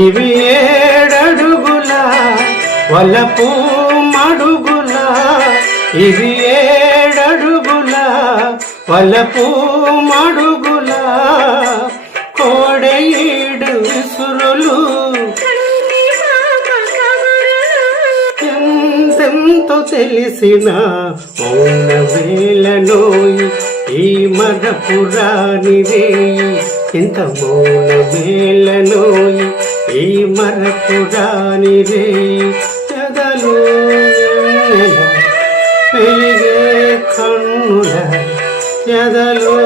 ఇవి ఏడడుగుల వలపు మడుగుల, ఇవి ఏడడుగుల వలపు మడుగుల, కోడేడు విసురులు ఎంతెంతో తెలిసిన మౌన వేళలోయి ఈ మరపురాని రేయి, ఇంత మౌన వేళలోయి ఈ మరపురాని రేయి, ఎదలో వెలిగే కన్నుల ఎదలో